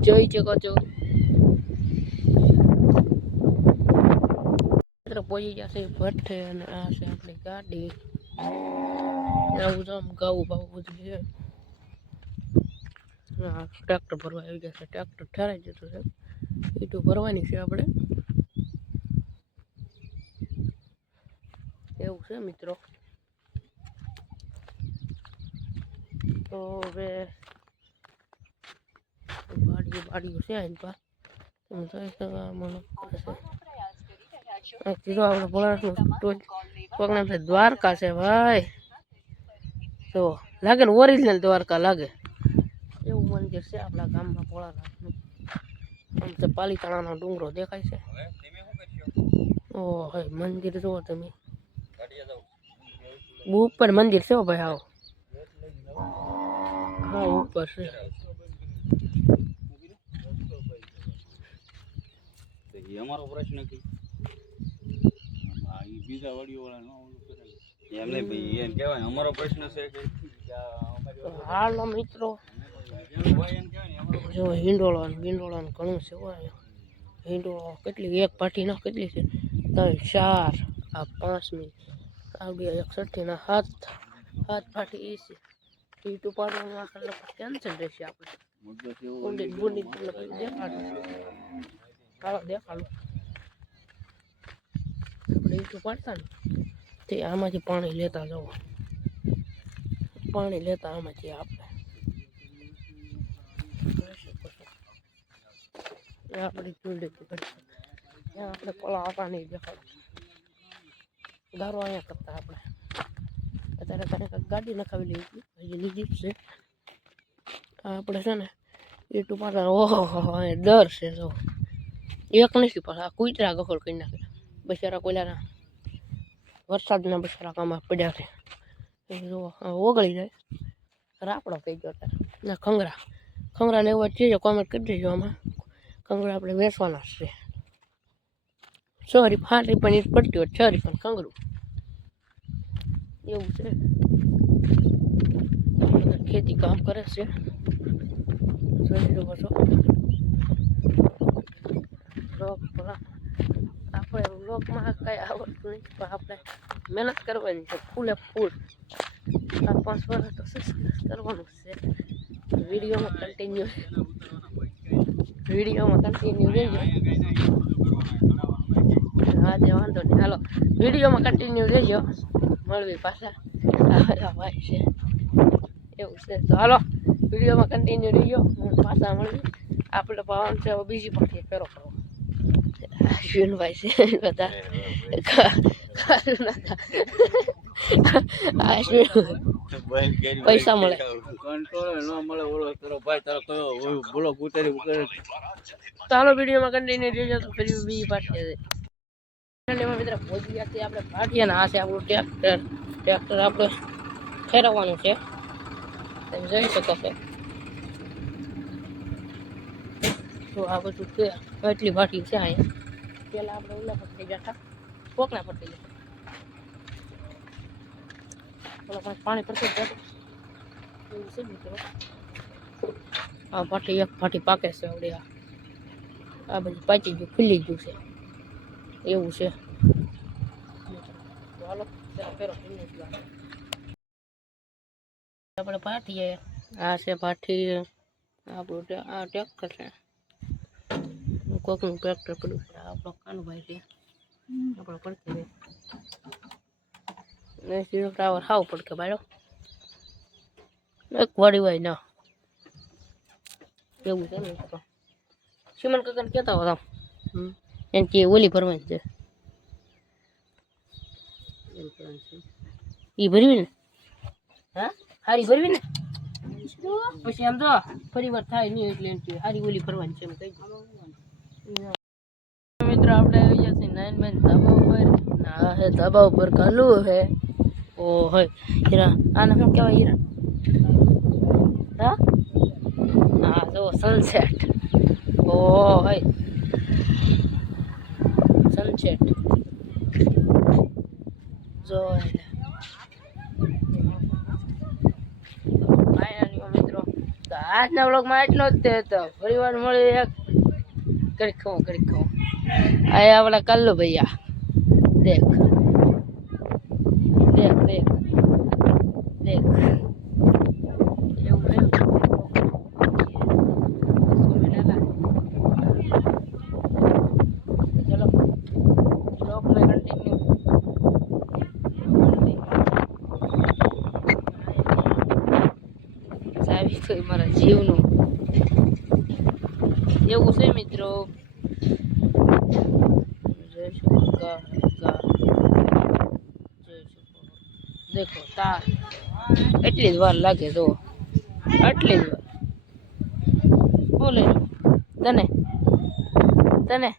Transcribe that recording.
જોઈ શકો છો પહોંચી જશે ભઠ્ઠે અને આ છે આપણી ગાડી આવું તો આમ ગાવું બાવું બધું છે હા ટ્રેક્ટર ભરવા આવી જશે ટ્રેક્ટર ઠરાઈ જતું છે ઈટો ભરવાની છે આપણે એવું છે મિત્રો તો હવે બાડીઓ છે આની પા તમે જોઈ શકો મને કીધું આપણે ભોળાનું કોકના દ્વારકા છે ભાઈ તો લાગે ને ઓરિજિનલ દ્વારકા લાગે એવું મંદિર છે આપણા ગામમાં ભોળાનાથનું આમ તો પાલીતાણાનો ડુંગરો દેખાય છે ઓહ મંદિર જુઓ તમે ઉપર મંદિર છે ભાઈ આવો હા ઉપર છે અમારો પ્રશ્ન કે બીજા વાડીઓ વાળા એમને ભાઈ એમ કહેવાય અમારો પ્રશ્ન છે કે હાલો મિત્રો જો હિંડોળો ઘણું છે હિંડોળો કેટલી એક પાટી ના કેટલી છે 3 4 આ 5મી આ 61 ના 7 પાટી એ છે ઈટુ પાડવામાં ટેન્શન રહેશે આપણે બુંડી દેખાડો હાલો દેખાડો આપણે ઈટુ પાડતા ને તે આમાંથી પાણી લેતા જાઓ આમાંથી આપણે આપણી ચૂંડી ત્યાં આપણે પોલા આપા નહીં દેખાડો દારો અહીંયા કરતા આપણે અત્યારે કંઈક ગાડી નખાવી લીધી હજી લીધી જ છે આપણે છે ને ઈટુ પાડતા ઓહો ડર છે જો એક નથી પણ આ કૂતરા ગખોડ કરી નાખે બચારા કોઈલાના વરસાદના બચારા કામમાં પડ્યા છે જો ઓગળી જાય રાપડો કહી ગયો ત્યારે ના ખંગરાને એવું ચીજો કોમેન્ટ કરી દેજો આમાં ખંગરા આપણે વેચવાના છે સોરી 5 રૂપિયાની પડતી હોય 6 રૂપિયાનું ખંગરું એવું છે ખેતી કામ કરે છે જોઈ શકો છો આપણે વ્લોગમાં કઈ આવડતું નહીં પણ આપણે મહેનત કરવાની છે ફૂલે ફૂલ આ 5 વર્ષ તો સબસ્ક્રાઇબ કરવાનું છે વિડીયોમાં કન્ટિન્યુ રહેજો આજે વાંધો નહીં હાલો વિડીયોમાં કન્ટિન્યુ રહેજો મળવી પાછા આવેલા ભાઈ છે એવું છે તો હાલો વિડીયોમાં કન્ટિન્યુ રહેજો પાછા મળવી આપણે પાવાનું છે બીજી પાછી ફેરો કરો અશ્વિનભાઈ છે બધા પૈસા મળે ચાલો વિડીયોમાં કન્ટિન્યુ રહેજો તો ફરી બીજી પાછી મિત્ર પહોંચી ગયા છીએ આપણે ભાટિયાના આ છે આપણું ટ્રેક્ટર આપણે ફેરવવાનું છે તમે જોઈ શકો છો તો આ બધું છે એટલી ભાટી છે અહીંયા પેલા આપણે ઓલા પર થઈ ગયા હતા કોકના પર થઈ ગયા પાણી પડતું જતું એવું છે મિત્રો આ ભાટી એક ભાટી પાકે છે આવડે આ બધું પાકી ગયું ખુલ્લી ગયું છે એવું છે હાલો ફેરો આપણે ભાટીએ આ છે ભાટી આપણું આ ટ્રેક્ટર છે કોકનું ટ્રેક્ટર પડ્યું છે આપણો કાનુભાઈ છે આપણો પડકે સીધો ટાવર હાવ પડકે બાળો એક વાડી હોય ના એવું છે ને સિમન કાકાને કહેતા હતા એમ કે ઓલી ભરવાની છે એ ભરવી ને હા હારી ભરવી ને પછી આમ તો ફરી વાર થાય નહીં એટલે એમ કે હારી ઓલી ભરવાની છે એમ કહી મિત્રો આપણે આવી જશે 9 ધાબા ઉપર ના હે ધાબા ઉપર કાલુ હે ઓ હોય હીરા આને શું કહેવાય હીરા હા હા જો સનસેટ ઓ હોય સનસેટ જો મિત્રો આજના વ્લોગમાં એટલો જ તે હતો. ફરીવાર મળી એક કરી ખાઉં આયા વાળા કલ્લુ ભૈયા દેખ દેખ દેખ દેખ એવું ચલો બ્લોગ में कंटिन्यू સાવી તો મારા જીવનું એવું છે મિત્રો. દેખો તાર એટલી જ વાર લાગે તો આટલી જ વાર બોલે તને તને